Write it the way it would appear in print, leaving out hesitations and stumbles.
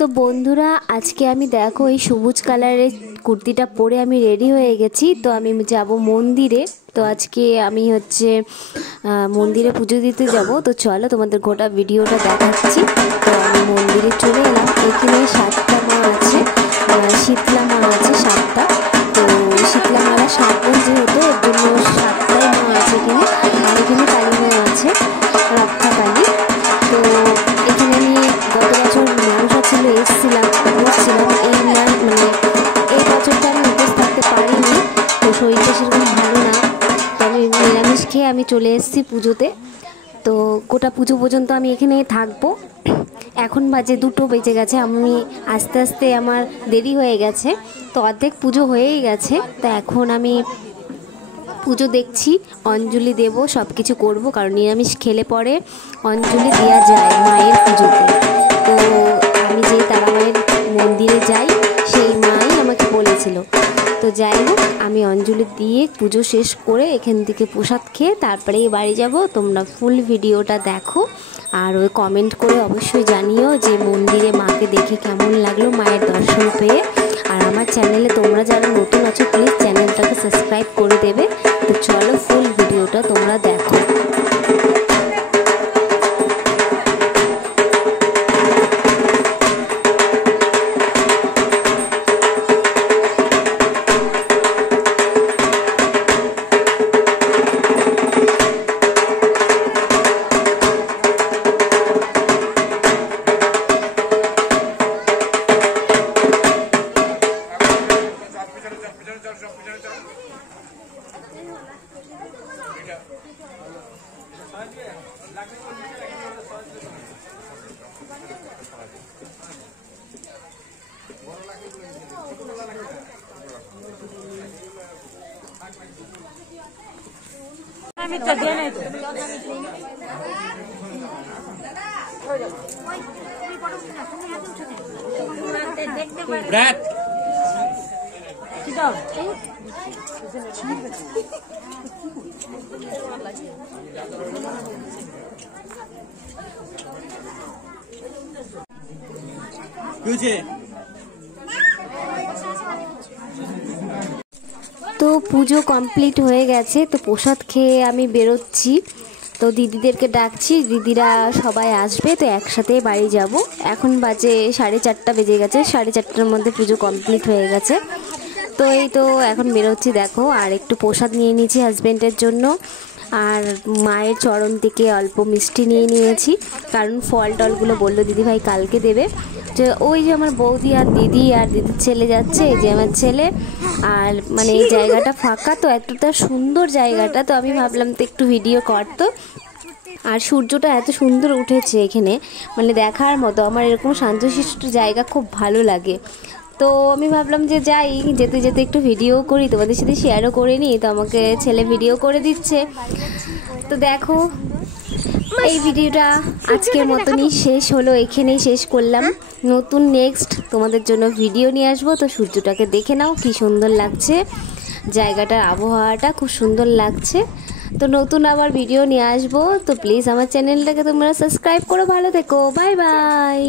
তো বন্ধুরা আজকে আমি দেখো এই সবুজ কালারের কুর্তিটা পরে আমি রেডি হয়ে গেছি। তো আমি যাব মন্দিরে। তো আজকে আমি মন্দিরে পুজো দিতে যাব। তো চলো তোমাদের গোটা ভিডিওটা দেখাচ্ছি। তো আমি মন্দিরে চলে এলাম। এখানে 7টা মা আছে, শীতলা মা আছে 7টা। তো শীতলা মারা 7 জন যেহেতু এর জন্য 7টাই মা আছে এখানে। আর এখানে কালী মা আছে, রক্ষা কালী। তো এখানে আমি গত বছর মানুষ ছিল এসেছিলাম, এই বছরটা আমি উপোস থাকতে পারিনি। তো শরীরটা সেরকম ভালো না, তো আমি নিরামিষ খেয়ে আমি চলে এসেছি পুজোতে। তো গোটা পুজো পর্যন্ত আমি এখানে থাকবো। এখন বাজে 2টো বেজে গেছে। আমি আস্তে আস্তে আমার দেরি হয়ে গেছে, তো অর্ধেক পুজো হয়েই গেছে। তো এখন আমি পুজো দেখছি, অঞ্জলি দেব, সব কিছু করবো, কারণ নিরামিষ খেলে পরে অঞ্জলি দেওয়া যায় মায়ের পুজোতে। তো আমি যে তারা মায়ের মন্দিরে যাই সেই মাই আমাকে বলেছিল। তো যাই হোক, আমি অঞ্জলি দিয়ে পুজো শেষ করে এখান থেকে প্রসাদ খেয়ে তারপরেই বাড়ি যাব। তোমরা ফুল ভিডিওটা দেখো আর ওই কমেন্ট করে অবশ্যই জানিও যে মন্দিরে মাকে দেখে কেমন লাগলো, মায়ের দর্শন পেয়ে। আর আমার চ্যানেলে তোমরা যারা নতুন আছো প্লিজ চ্যানেলটাকে সাবস্ক্রাইব করে দেবে। তো চলো ফুল ভিডিওটা তোমরা দেখো। তো পুজো কমপ্লিট হয়ে গেছে। তো প্রসাদ খেয়ে আমি বেরোচ্ছি। তো দিদিদেরকে ডাকছি, দিদিরা সবাই আসবে, তো একসাথে বাড়ি যাব। এখন বাজে 4:30 বেজে গেছে, 4:30টার মধ্যে পুজো কমপ্লিট হয়ে গেছে। তো এই তো এখন বেরোচ্ছি দেখো। আর একটু প্রসাদ নিয়ে নিয়েছি হাজব্যান্ডের জন্য, আর মায়ের চরণ থেকে অল্প মিষ্টি নিয়ে নিয়েছি, কারণ ফল টলগুলো বললো দিদিভাই কালকে দেবে। যে ওই যে আমার বৌদি আর দিদির ছেলে যাচ্ছে, এই যে আমার ছেলে। আর এই জায়গাটা ফাঁকা, তো এতটা সুন্দর জায়গাটা, তো আমি ভাবলাম তো একটু ভিডিও করতো। আর সূর্যটা এত সুন্দর উঠেছে এখানে, দেখার মতো। আমার এরকম শান্তশিষ্ট জায়গা খুব ভালো লাগে। তো আমি ভাবলাম যে যাই, যেতে যেতে একটু ভিডিও করি, তোমাদের সাথে শেয়ারও করে নিই। তো আমাকে ছেলে ভিডিও করে দিচ্ছে। তো দেখো এই ভিডিওটা আজকের মতনই শেষ হলো, এখানেই শেষ করলাম। নতুন নেক্সট তোমাদের জন্য ভিডিও নিয়ে আসবো। তো সূর্যটাকে দেখে নাও কি সুন্দর লাগছে, জায়গাটার আবহাওয়াটা খুব সুন্দর লাগছে। তো নতুন আবার ভিডিও নিয়ে আসবো। তো প্লিজ আমার চ্যানেলটাকে তোমরা সাবস্ক্রাইব করো। ভালো থেকো, বাই বাই।